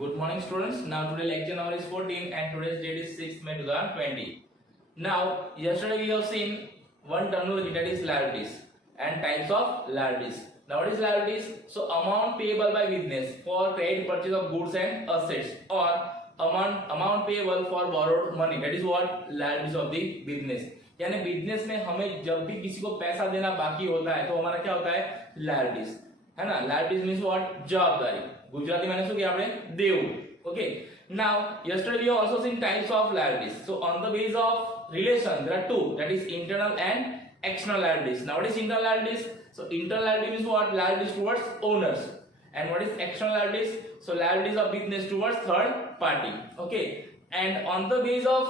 Good morning students. Now today lecture number is 14 and today's date is 6th May 2020. Now yesterday we have seen one terminology that is liabilities and types of liabilities. Now what is liabilities? So amount payable by business for credit purchase of goods and assets or amount payable for borrowed money. That is what liabilities of the business. यानी बिजनेस में हमें जब भी किसी को पैसा देना बाकी होता है तो हमारा क्या होता है लायबिलिटीज, है ना. लायबिलिटीज मींस व्हाट, जवाबदारी. गुजराती में શું કે આપણે દેવું. Okay, now yesterday we have also seen types of liabilities. So on the basis of relation there are two, that is internal and external liabilities. Now what is internal liabilities? So internal liability means what, liabilities towards owners. And what is external liabilities? So liabilities of business towards third party. Okay, and on the basis of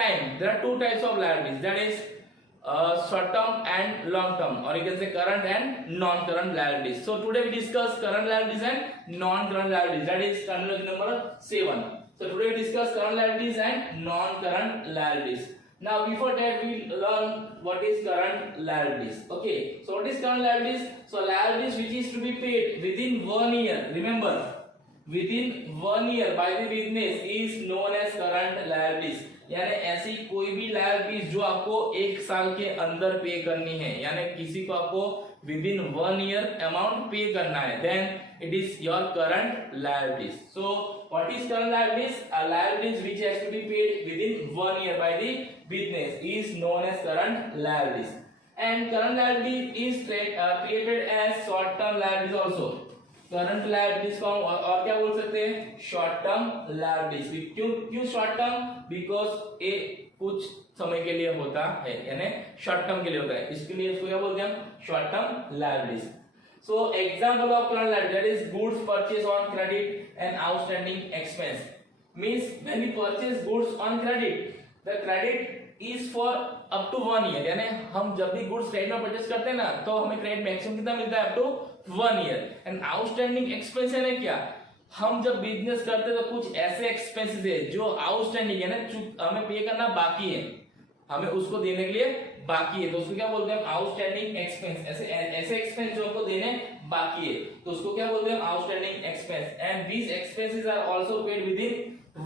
time there are two types of liabilities, that is short term and long term, or you can say current and non current liabilities. So today we discuss current liabilities and non current liabilities, that is terminology number 7. So today we discuss current liabilities and non current liabilities. Now before that we learn what is current liabilities. Okay, so what is current liabilities? So liabilities which is to be paid within 1 year, remember, within 1 year by the business is known as current liabilities. यानी ऐसी कोई भी लायबिलिटीज जो आपको एक साल के अंदर पे करनी है, यानी किसी को आपको with in 1 year amount pay करना है, then it is your current liabilities. So what is current liabilities? A liabilities which has to be paid within 1 year by the business is known as current liabilities. And current liability is created as short term liabilities also. Current liabilities को हम और क्या बोल सकते हैं? Short term liabilities. क्यों short term? Because ये कुछ समय के लिए होता है, यानी शॉर्ट टर्म के लिए होता है, इसके लिए इसको क्या बोलते हैं हम? Short term liabilities. So example of current liability, that is goods purchase on credit and outstanding expense. Means when we purchase goods on credit, the credit is for up to 1 year. यानी हम जब भी goods credit में परचेज करते हैं ना, तो हमें क्रेडिट मैक्सिमम कितना मिलता है? Up to 1 year. And outstanding expense है क्या? हम जब बिजनेस करते हैं तो कुछ ऐसे एक्सपेंसेस है जो आउटस्टैंडिंग है ना, हमें पे करना बाकी है, हमें उसको देने के लिए बाकी है, तो उसको क्या बोलते हैं? Outstanding expense. ऐसे एक्सपेंस जो हमको देने बाकी है तो उसको क्या बोलते हैं? Outstanding expense. And these expenses are also paid within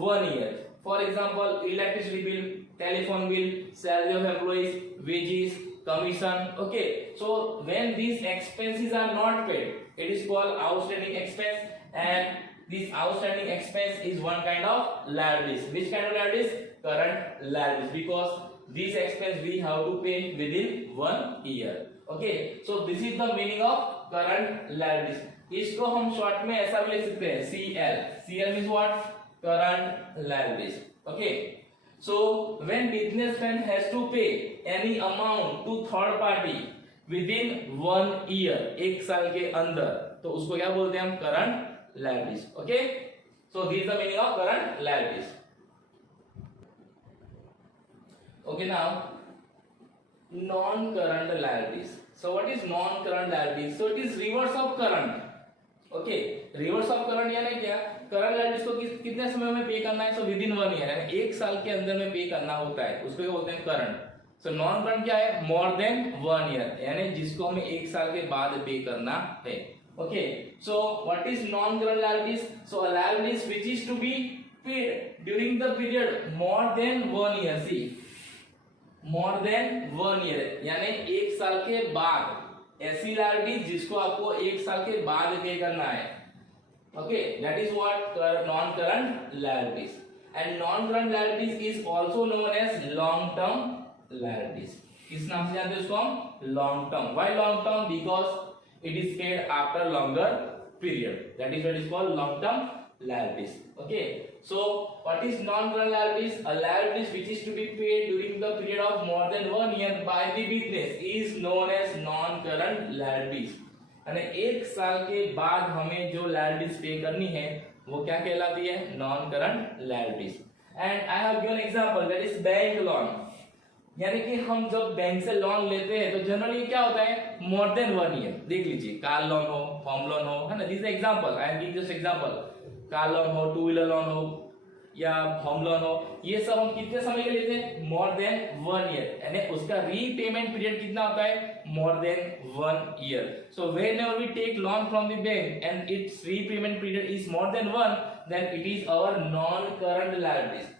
1 year. For example electricity bill, telephone bill, salary of employees, wages, commission. Okay, so when these expenses are not paid, it is called outstanding expense, and this outstanding expense is one kind of liabilities. Which kind of liabilities? Current liabilities, because this expense we have to pay within 1 year. Okay, so this is the meaning of current liabilities. इसको हम शॉर्ट में ऐसा भी लिख सकते हैं, CL. CL means what? Current liabilities. Okay, so when businessman has to pay any amount to third party within 1 year, एक साल के अंदर, तो उसको क्या बोलते हैं हम? Current liabilities. Okay, so this is the meaning of current liabilities. Okay, now non current liabilities. So what is non current liabilities? So it is reverse of current. Okay, reverse of current यानी क्या? Current liabilities को कितने समय में पे करना है? So with in 1 year, यानी एक साल के अंदर में पे करना होता है, उसको क्या बोलते हैं? करंट. सो नॉन करंट क्या है? मोर देन 1 ईयर, यानी जिसको हमें एक साल के बाद पे करना है. Okay, so what is non current liabilities? So a liabilities which is to be paid during the period more than 1 year. See, more than 1 year यानी एक साल के बाद, ऐसी लायबिलिटीज जिसको आपको एक साल के बाद पे करना है. Okay, that is what non-current liabilities. And non-current liabilities is also known as long-term liabilities. किस नाम से जानते हैं उसको हम? Long term. Why long term? Because it is paid after longer period. That is what is called long-term liabilities. Okay. So what is non-current liabilities? A liabilities which is to be paid during the period of more than 1 year by the business is known as non-current liabilities. અને एक साल के बाद हमें जो लायबिलिटीज पे करनी है वो क्या कहलाती है? Non current liabilities. And I have given example, that is bank loan. यानी कि हम जब बैंक से लोन लेते हैं तो जनरली क्या होता है? मोर देन 1 ईयर. देख लीजिए, कार लोन हो, होम लोन हो, है ना. This example, I am giving just example. Car loan हो, टू व्हीलर लोन हो, या होम लोन हो, ये सब हम कितने समय के लेते हैं? मोर देन 1 ईयर, यानी उसका रीपेमेंट पीरियड कितना होता है? More than 1 year. So whenever we take loan from the bank and its repayment period is more than 1, then it is our non current liabilities.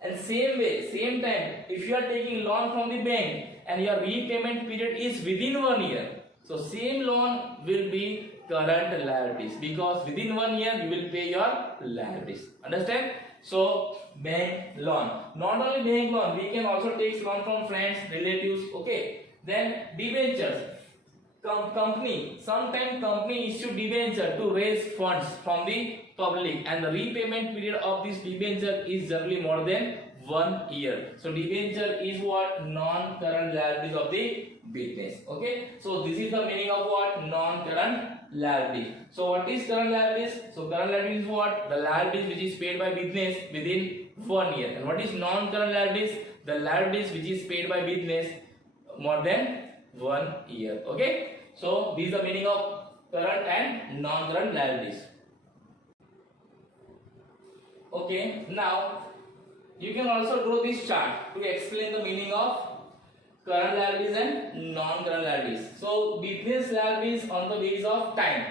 And same way, same time, if you are taking loan from the bank and your repayment period is within 1 year, so same loan will be current liabilities, because within 1 year you will pay your liabilities. Understand? So bank loan, not only bank loan, we can also take loan from friends, relatives. Okay, then debentures. Company, sometimes company issue debenture to raise funds from the public, and the repayment period of this debenture is generally more than 1 year. So debenture is what? Non-current liabilities of the business. Okay, so this is the meaning of what? Non-current liability. So what is current liabilities? So current liabilities is what? The liabilities which is paid by business within 1 year. And what is non-current liabilities? The liabilities which is paid by business more than 1 year. Okay, so this is the meaning of current and non-current liabilities. Okay, now you can also draw this chart to explain the meaning of current liabilities and non-current liabilities. So business liabilities on the basis of time.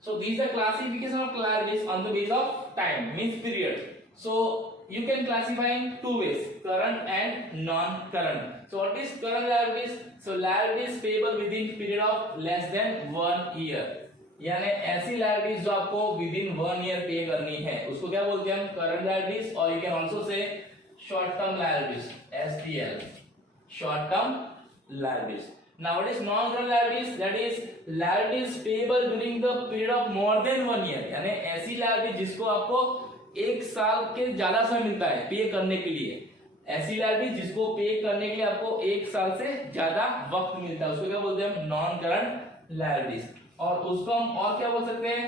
So these are classification of liabilities on the basis of time, means period. So you can classify in two ways, current and non-current. So what is current liabilities? So liabilities payable within period of less than 1 year, यानी ऐसी लायबिलिटीज जो आपको with in 1 ईयर पे करनी है उसको क्या बोलते हैं हम? Current liabilities. और यू कैन आल्सो से short term liabilities, STL, short term liabilities. Now what is non current liabilities? That is liabilities payable during the period of more than 1 year, यानी ऐसी लायबिलिटी जिसको आपको 1 साल के ज्यादा समय मिलता है पे करने के लिए. ऐसी लायबिलिटी जिसको पे करने के लिए आपको 1 साल से ज्यादा वक्त मिलता है उसको क्या बोलते हैं हम? Non current liabilities. और उसको हम और क्या बोल सकते हैं?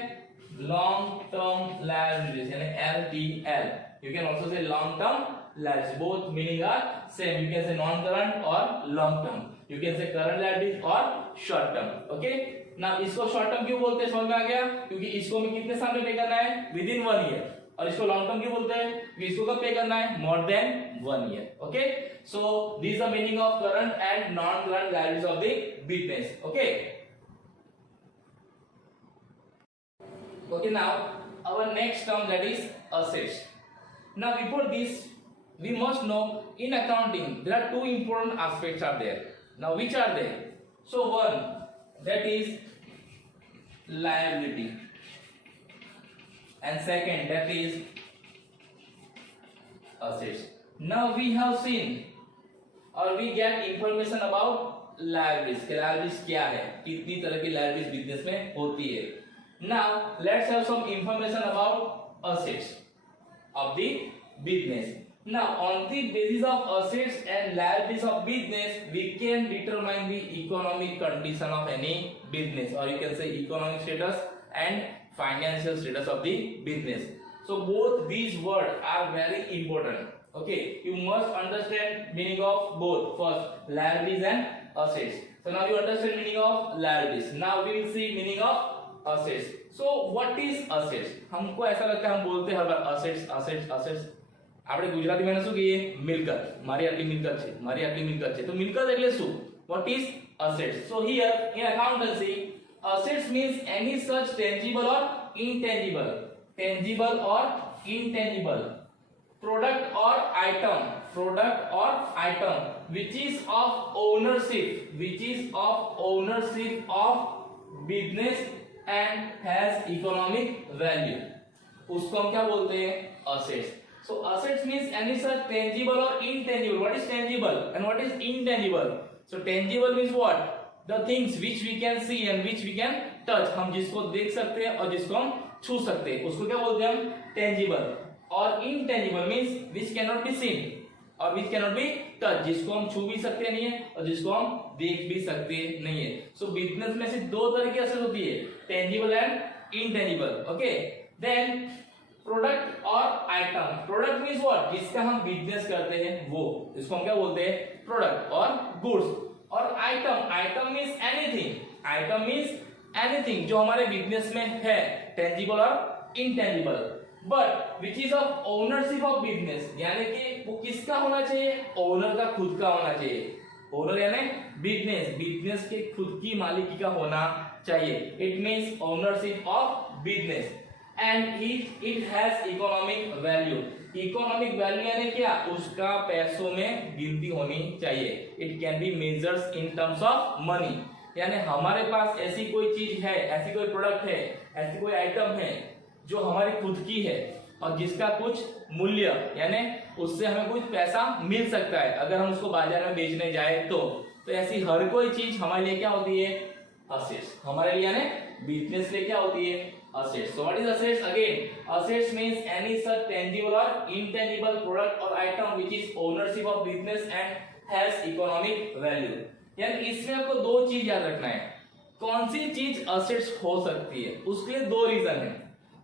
लॉन्ग टर्म लायबिलिटीज, यानी LTL. You can also say long term liabilities. Both meaning are same. You can say non current और long term. You can say current liabilities और शॉर्ट टर्म. ओके, नाउ इसको short term क्यों बोलते हैं? समझ में आ गया? क्योंकि इसको हमें कितने साल में पे करना है? विद इन 1 ईयर. और इसको लॉन्ग टर्म क्यों बोलते हैं? क्योंकि इसको कब पे करना है? More than 1 year. Okay, so this is the meaning of current and non current liabilities of the business. Okay. Okay, now our next term, that is assets. Now before this we must know in accounting there are two important aspects are there. Now which are they? So one, that is liability, and second, that is assets. Now we have seen or we get information about liabilities. Liabilities क्या है, कितनी तरह की liabilities business में होती है. Now let's have some information about assets of the business. Now on the basis of assets and liabilities of business we can determine the economic condition of any business, or you can say economic status and financial status of the business. So both these words are very important. Okay, you must understand meaning of both. First liabilities and assets. So now you understand meaning of liabilities. Now we will see meaning of assets. So what is assets? हमको ऐसा लगता है हम बोलते हैं हर बार assets assets assets. આપણે ગુજરાતીમાં શું કહીએ? મિલકત. મારી આટલી મિલકત છે, મારી આટલી મિલકત છે. તો મિલકત એટલે શું? What is assets? So here in accountancy, assets means any such tangible or intangible, tangible or intangible, product or item which is of ownership of business and has economic value, उसको हम क्या बोलते हैं? assets. So assets means any such tangible or intangible. What is tangible and what is intangible? So tangible means what? The things which we can see and which we can touch. हम जिसको देख सकते हैं और जिसको हम छू सकते हैं उसको क्या बोलते हैं हम? tangible. और intangible means which cannot be seen और which cannot be touched, जिसको हम छू भी सकते नहीं है और जिसको हम देख भी सकते नहीं है. सो बिजनेस में सिर्फ दो तरह की एसेट होती है, tangible and intangible. Okay, then product और आइटम. Product means what? जिसका हम बिजनेस करते हैं वो, इसको हम क्या बोलते हैं? प्रोडक्ट और गुड्स. और आइटम मींस एनीथिंग जो हमारे बिजनेस में है, टेंजिबल और intangible. But which is of ownership of business, यानी कि वो किसका होना चाहिए, ओनर का खुद का होना चाहिए। ओनर यानी बिजनेस, बिजनेस के खुद की मालिकी का होना चाहिए। It means ownership of business and it has economic value. Economic value यानी क्या, उसका पैसों में गिनती होनी चाहिए। It can be measures in terms of money, यानी हमारे पास ऐसी कोई चीज है, ऐसी कोई प्रोडक्ट है, ऐसी कोई आइटम है जो हमारी खुद की है और जिसका कुछ मूल्य यानी उससे हमें कुछ पैसा मिल सकता है अगर हम उसको बाजार में बेचने जाए तो ऐसी हर कोई चीज हमारे लिए क्या होती है, असेट्स। हमारे लिए यानी बिजनेस लिए क्या होती है, assets. So what is assets? Again, assets means any such tangible or intangible product or item which is ownership of business and has economic value. यानी इसमें आपको दो चीज याद रखना है। कौन सी चीज assets हो सकती है, उसके लिए दो रीजन है।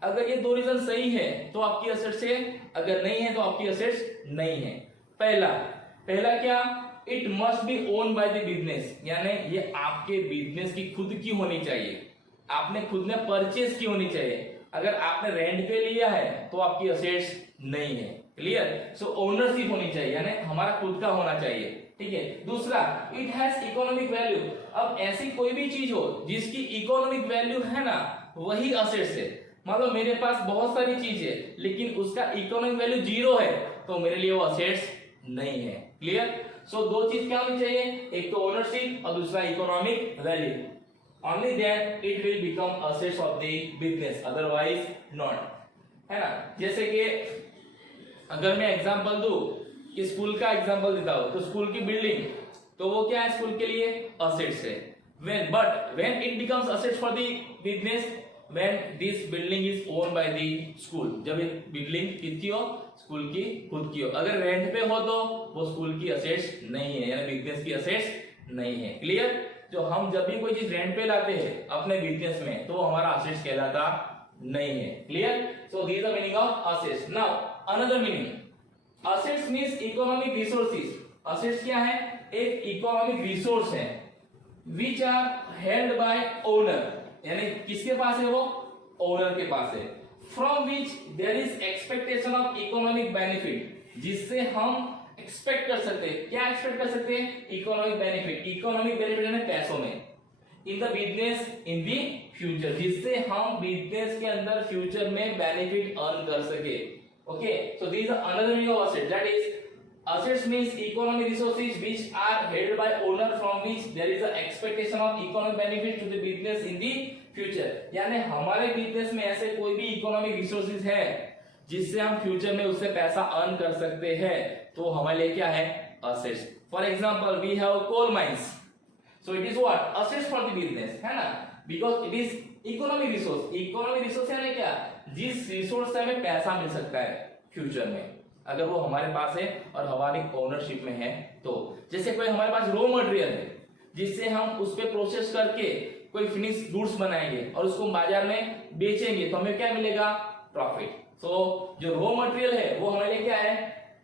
अगर ये दो रीजन सही है तो आपकी assets है, अगर नहीं है तो आपकी assets नहीं है। पहला क्या, it must be own by the business, यानी ये आपके बिजनेस की खुद की होनी चाहिए, आपने खुद ने परचेज की होनी चाहिए। अगर आपने रेंट पे लिया है तो आपकी असेट्स नहीं है। क्लियर? सो ओनरशिप होनी चाहिए, यानी हमारा खुद का होना चाहिए। ठीक है। दूसरा, इट हैज इकोनॉमिक वैल्यू। अब ऐसी कोई भी चीज हो जिसकी इकोनॉमिक वैल्यू है ना, वही असेट्स है। मान लो मेरे पास बहुत सारी चीज है लेकिन उसका इकोनॉमिक वैल्यू 0 है तो मेरे लिए वो असेट्स नहीं है। क्लियर? सो दो चीज क्या होनी चाहिए, एक तो ओनरशिप और दूसरा economic value. Only then it will become assets of the business, otherwise not, है ना। जैसे कि अगर मैं एग्जांपल दूं कि स्कूल का एग्जांपल देता हूं तो स्कूल की बिल्डिंग तो वो क्या है, स्कूल के लिए असेट्स है। when it becomes assets for the business when this building is owned by the school, जब ये बिल्डिंग किसकी हो, स्कूल की खुद की हो। अगर रेंट पे हो तो वो स्कूल की असेट्स नहीं है, यानी बिजनेस की असेट्स नहीं है। क्लियर? जो हम जब भी कोई चीज रेंट पे लाते हैं अपने बिजनेस में तो वो हमारा असेट्स कहलाता नहीं है। Clear? So this is the meaning of assets. Now another meaning, assets means economic resources. Assets क्या है, एक इकोनॉमिक रिसोर्स है which are held by owner, यानी किसके पास है, वो ओनर के पास है। From which there is expectation of economic benefit, जिससे हम एक्सपेक्ट कर सकते हैं। क्या एक्सपेक्ट कर सकते हैं, इकोनॉमिक बेनिफिट। इकोनॉमिक बेनिफिट यानी पैसों में, in the business in the future, जिससे हम बिजनेस के अंदर फ्यूचर में बेनिफिट अर्न कर सके। ओके, सो this is another meaning of asset, that is assets means economic resources which are held by owner from which there is a expectation of economic benefit to the business in the future, यानी हमारे बिजनेस में ऐसे कोई भी economic resources है जिससे हम फ्यूचर में उससे पैसा अर्न कर सकते हैं तो हमारे लिए क्या है, assets. For example we have coal mines, so it is what, assets for the business, है ना, because it is economic resource. Economic resource यानी क्या, जिस रिसोर्स से हमें पैसा मिल सकता है फ्यूचर में अगर वो हमारे पास है और हमारी ओनरशिप में है तो। जैसे कोई हमारे पास रॉ मटेरियल है जिससे हम उस पे प्रोसेस करके कोई फिनिश गुड्स बनाएंगे और उसको बाजार में बेचेंगे तो हमें क्या मिलेगा, प्रॉफिट। तो जो रॉ मटेरियल है वो हमारे लिए क्या है,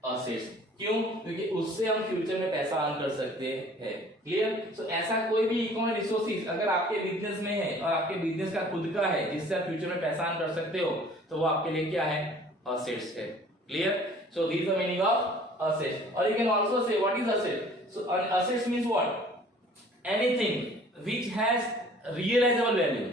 असेट्स। क्यों, क्योंकि उससे हम फ्यूचर में पैसा अर्न कर सकते हैं। क्लियर? सो ऐसा कोई भी इकोनॉमिक रिसोर्सेज अगर आपके बिजनेस में है और आपके बिजनेस का खुद का है जिससे आप फ्यूचर में पैसा अर्न कर सकते हो तो वो आपके लिए क्या है, असेट्स है। Clear? So these are the meaning of assets. Or you can also say what is asset? So assets means what? Anything which has realizable value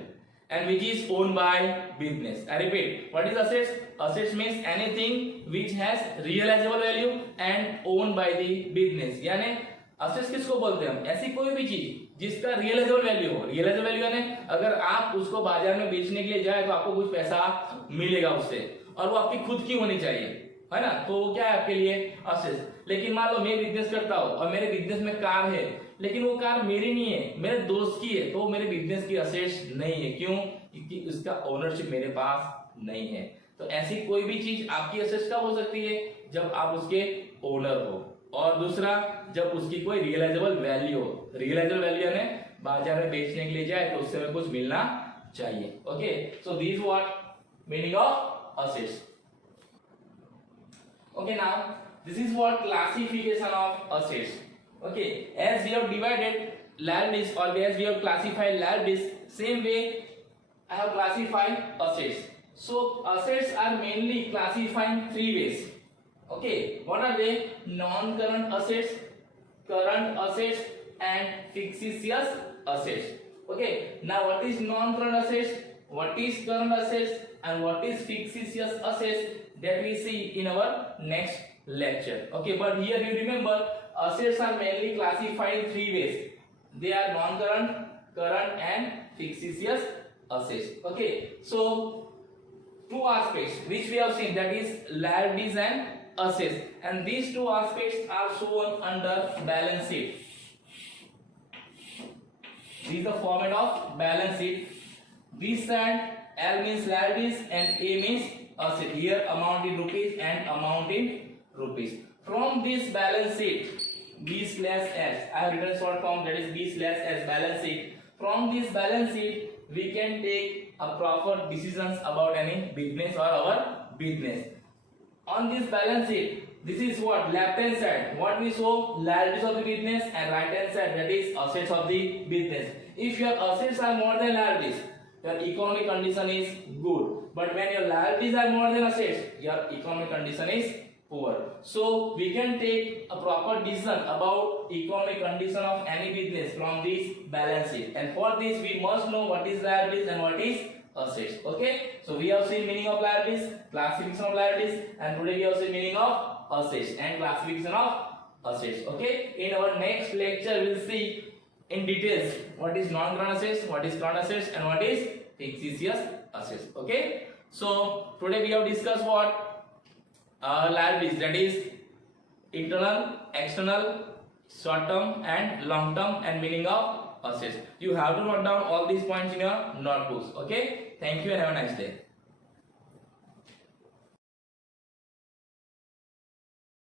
and which is owned by business. I repeat, what is assets? Assets means anything which has realizable value and owned by the business. यानी assets किसको बोलते हैं हम, ऐसी कोई भी चीज जिसका रियलाइजेबल वैल्यू हो। रियलाइजेबल वैल्यू यानी अगर आप उसको बाजार में बेचने के लिए जाए तो आपको कुछ पैसा मिलेगा उससे और वो आपकी खुद की होनी चाहिए, है ना, तो क्या है आपके लिए, असेट्स। लेकिन मान लो मैं बिजनेस करता हूँ और मेरे बिजनेस में कार है लेकिन वो कार मेरी नहीं है, मेरे दोस्त की है, तो मेरे बिजनेस की असेट्स नहीं है। क्यों, क्योंकि उसका ओनरशिप मेरे पास नहीं है। तो ऐसी कोई भी चीज आपकी असेट्स कब हो सकती है, जब आप उसके ओनर हो। और दूसरा, जब उसकी कोई रियलाइजेबल वैल्यू हो। रियलाइजेबल वैल्यू यानी बाजार में बेचने के लिए जाए तो उससे कुछ मिलना चाहिए। Okay, so this what meaning of assets. Okay, now this is what classification of assets. Okay, as we have divided liabilities or as we have classified liabilities, same way I have classified assets. So assets are mainly classified in three ways. Okay, what are they? Non-current assets, current assets, and fictitious assets. Okay, now what is non-current assets, what is current assets, and what is fictitious assets, that we see in our next lecture. Okay, but here you remember assets are mainly classified in three ways. They are non-current, current, and fictitious assets. Okay, so two aspects which we have seen, that is liabilities and assets, and these two aspects are shown under balance sheet. This is the format of balance sheet. This side L means liabilities and A means asset. Here amount in rupees and amount in rupees. From this balance sheet, B/S, I have written short form, that is B/S balance sheet. From this balance sheet, we can take a proper decisions about any business or our business. On this balance sheet, this is what left hand side, what we show liabilities of the business, and right hand side, that is assets of the business. If your assets are more than liabilities, your economic condition is good, but when your liabilities are more than assets, your economic condition is poor. So we can take a proper decision about economic condition of any business from this balance sheet, and for this we must know what is liabilities and what is assets. Okay, so we have seen meaning of liabilities, classification of liabilities, and today we have seen meaning of assets and classification of assets. Okay, in our next lecture we will see in details what is non-current assets, what is current assets, and what is fictitious assets. Okay, so today we have discussed what liabilities, that is internal, external, short term and long term, and meaning of assets. You have to note down all these points in your notebooks. Okay, thank you and have a nice day.